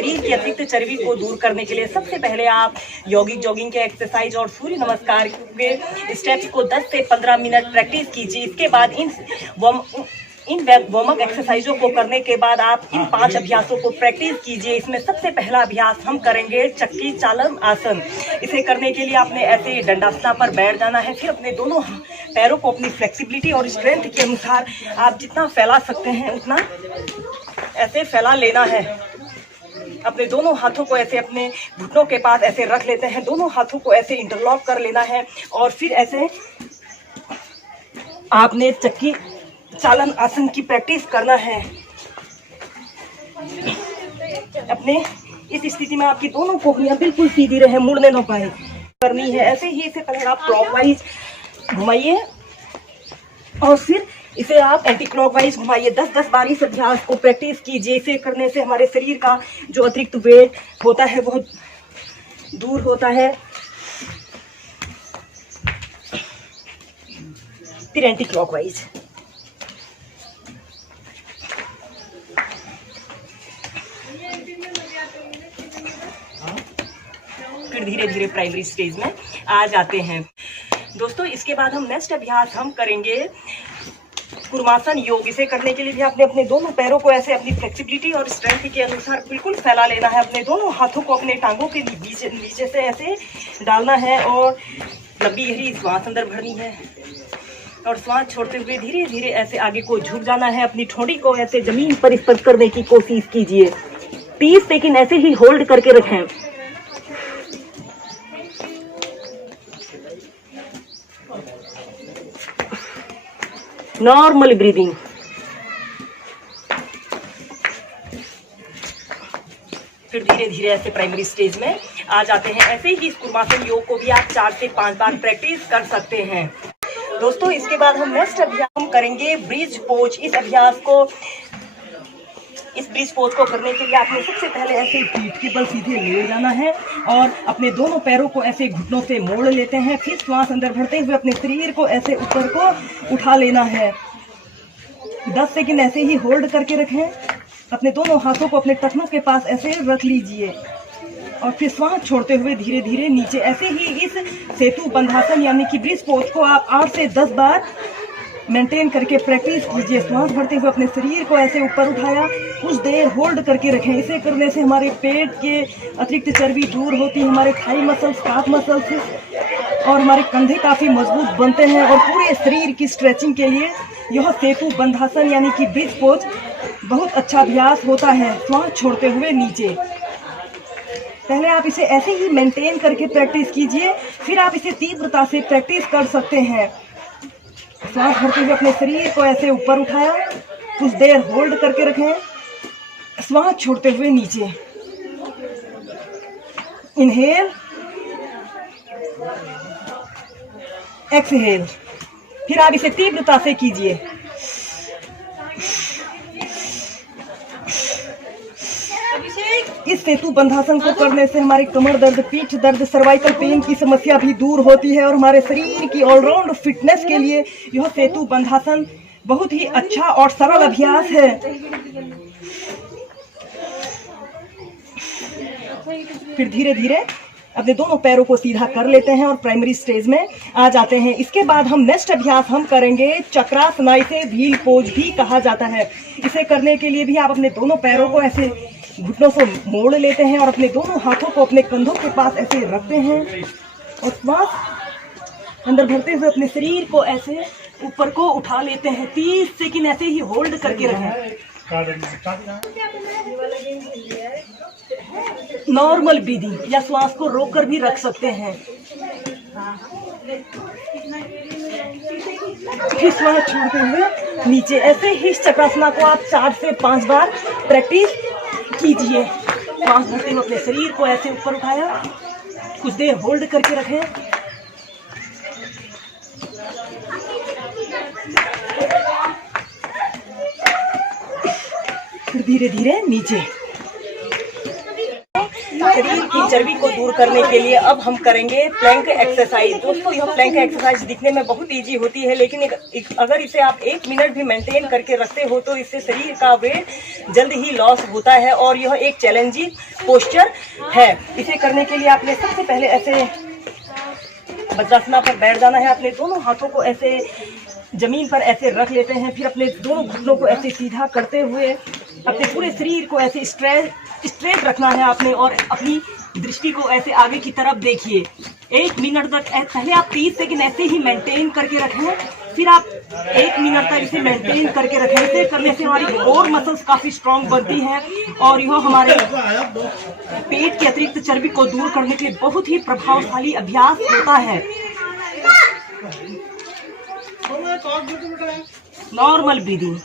शरीर की अतिरिक्त चर्बी को दूर करने के लिए सबसे पहले आप यौगिक जॉगिंग के एक्सरसाइज और सूर्य नमस्कार के स्टेप्स को 10 से 15 मिनट प्रैक्टिस कीजिए। इसके बाद इन वार्म अप एक्सरसाइजों को करने के बाद आप इन 5 अभ्यासों को प्रैक्टिस कीजिए। इसमें सबसे पहला अभ्यास हम करेंगे चक्की चालन आसन। इसे करने के लिए आपने ऐसे दंडासना पर बैठ जाना है। फिर अपने दोनों पैरों को अपनी फ्लेक्सिबिलिटी और स्ट्रेंथ के अनुसार आप जितना फैला सकते हैं उतना ऐसे फैला लेना है। अपने दोनों हाथों को ऐसे अपने घुटनों के पास ऐसे रख लेते हैं। दोनों हाथों को ऐसे इंटरलॉक कर लेना है और फिर ऐसे आपने चक्की चालन आसन की प्रैक्टिस करना है। अपने इस स्थिति में आपकी दोनों कोहनियां बिल्कुल सीधी रहे, मुड़ने न पाए करनी है। ऐसे ही इसे पहले आप क्लॉकवाइज घुमाइए और फिर इसे आप एंटी क्लॉकवाइज घुमाइए। 10-10 बार इस अभ्यास को प्रैक्टिस कीजिए। इसे करने से हमारे शरीर का जो अतिरिक्त वेट होता है वो दूर होता है। फिर एंटी क्लॉकवाइज। फिर धीरे धीरे प्राइमरी स्टेज में आ जाते हैं। दोस्तों इसके बाद हम नेक्स्ट अभ्यास हम करेंगे कुर्मासन योग। इसे करने के लिए भी आपने अपने दोनों पैरों को ऐसे अपनी फ्लेक्सिबिलिटी और स्ट्रेंथ के अनुसार बिल्कुल फैला लेना है। अपने दोनों हाथों को अपने टांगों के नीचे से ऐसे डालना है और लंबी गहरी श्वास अंदर भरनी है और श्वास छोड़ते हुए धीरे धीरे ऐसे आगे को झुक जाना है। अपनी ठोड़ी को ऐसे जमीन पर स्पर्श करने की कोशिश कीजिए। 30 सेकंड ऐसे ही होल्ड करके रखें। Normal breathing. फिर धीरे धीरे ऐसे प्राइमरी स्टेज में आ जाते हैं। ऐसे ही इस कुर्मासन योग को भी आप 4 से 5 बार प्रैक्टिस कर सकते हैं। दोस्तों इसके बाद हम नेक्स्ट अभ्यास हम करेंगे ब्रिज पोज। इस ब्रिज पोज को करने के लिए आपने सबसे पहले ऐसे पीठ के बल सीधे लेट जाना है और अपने दोनों पैरों को ऐसे घुटनों से मोड़ लेते हैं। फिर श्वास अंदर भरते हुए अपने शरीर को ऐसे ऊपर को उठा लेना है। 10 सेकंड ऐसे ही होल्ड करके रखें। अपने दोनों हाथों को अपने टखनों के पास ऐसे रख लीजिए और फिर श्वास छोड़ते हुए धीरे धीरे नीचे। ऐसे ही इस सेतु बंधासन यानी कि ब्रिज पोज को आप 8 से 10 बार मेंटेन करके प्रैक्टिस कीजिए। श्वास भरते हुए अपने शरीर को ऐसे ऊपर उठाया, कुछ देर होल्ड करके रखें। इसे करने से हमारे पेट के अतिरिक्त चर्बी दूर होती है, हमारे थाई मसल्स, काफ मसल्स और हमारे कंधे काफी मजबूत बनते हैं और पूरे शरीर की स्ट्रेचिंग के लिए यह सेतु बंधासन यानी कि ब्रिज पोज बहुत अच्छा अभ्यास होता है। श्वास छोड़ते हुए नीचे। पहले आप इसे ऐसे ही मेंटेन करके प्रैक्टिस कीजिए, फिर आप इसे तीव्रता से प्रैक्टिस कर सकते हैं। श्वास भरते हुए अपने शरीर को ऐसे ऊपर उठाया, कुछ देर होल्ड करके रखें। श्वास छोड़ते हुए नीचे। Inhale, exhale. फिर आप इसे तीव्रता से कीजिए। इस सेतु बंधासन को करने से हमारी कमर दर्द, पीठ दर्द, सर्वाइकल पेन की समस्या भी दूर होती है और हमारे शरीर की ऑलराउंड फिटनेस के लिए यह सेतु बंधासन बहुत ही अच्छा और सरल अभ्यास है। फिर धीरे धीरे अपने दोनों पैरों को सीधा कर लेते हैं और प्राइमरी स्टेज में आ जाते हैं। इसके बाद हम नेक्स्ट अभ्यास हम करेंगे चक्रासना। इसे व्हील पोज भी कहा जाता है। इसे करने के लिए भी आप अपने दोनों पैरों को ऐसे घुटनों से मोड़ लेते हैं और अपने दोनों हाथों को अपने कंधों के पास ऐसे रखते हैं और श्वास अंदर भरते हुए अपने शरीर को ऐसे ऊपर को उठा लेते हैं। 30 सेकंड ऐसे ही होल्ड करके रखें। नॉर्मल ब्रीदिंग या श्वास को रोककर भी रख सकते हैं। फिर श्वास छोड़ते हुए नीचे। ऐसे ही इस चक्रासना को आप 4 से 5 बार प्रैक्टिस कीजिए। श्वास भरते हुए अपने शरीर को ऐसे ऊपर उठाया, कुछ देर होल्ड करके रखें। फिर धीरे धीरे नीचे। शरीर की चर्बी को दूर करने के लिए अब हम करेंगे प्लैंक एक्सरसाइज। दोस्तों यह प्लैंक एक्सरसाइज दिखने में बहुत इजी होती है, लेकिन अगर इसे आप 1 मिनट भी मेंटेन करके रखते हो तो इससे शरीर का वेट जल्द ही लॉस होता है और यह एक चैलेंजिंग पोस्चर है। इसे करने के लिए आपने सबसे पहले ऐसे वज्रासना पर बैठ जाना है। अपने दोनों हाथों को ऐसे जमीन पर ऐसे रख लेते हैं, फिर अपने दोनों घुटनों को ऐसे सीधा करते हुए अपने पूरे शरीर को ऐसे स्ट्रेट रखना है आपने, और अपनी दृष्टि को ऐसे आगे की तरफ देखिए। 1 मिनट तक पहले आप 30 सेकंड ऐसे ही मेंटेन करके रखें, फिर आप 1 मिनट तक इसे मेंटेन करके रखें। इसे करने से हमारी कोर मसल्स काफी स्ट्रांग बनती हैं और यह हमारे पेट की अतिरिक्त चर्बी को दूर करने के लिए बहुत ही प्रभावशाली अभ्यास होता है। Normal breathing.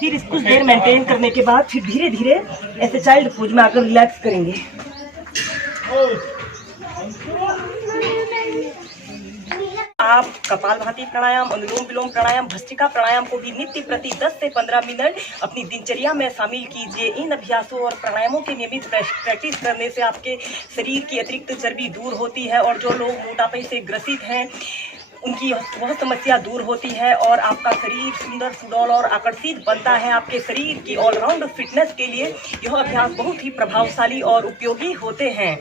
फिर इस कुछ देर मेंटेन करने के बाद फिर धीरे धीरे ऐसे चाइल्ड पोज में आकर रिलैक्स करेंगे। आप कपालभाति प्राणायाम, अनुलोम विलोम प्राणायाम, भस्त्रिका प्राणायाम को भी नित्य प्रति 10 से 15 मिनट अपनी दिनचर्या में शामिल कीजिए। इन अभ्यासों और प्राणायामों के नियमित प्रैक्टिस करने से आपके शरीर की अतिरिक्त चर्बी दूर होती है और जो लोग मोटापे से ग्रसित हैं उनकी वह समस्या दूर होती है और आपका शरीर सुंदर, सुडौल और आकर्षित बनता है। आपके शरीर की ऑलराउंड फिटनेस के लिए यह अभ्यास बहुत ही प्रभावशाली और उपयोगी होते हैं।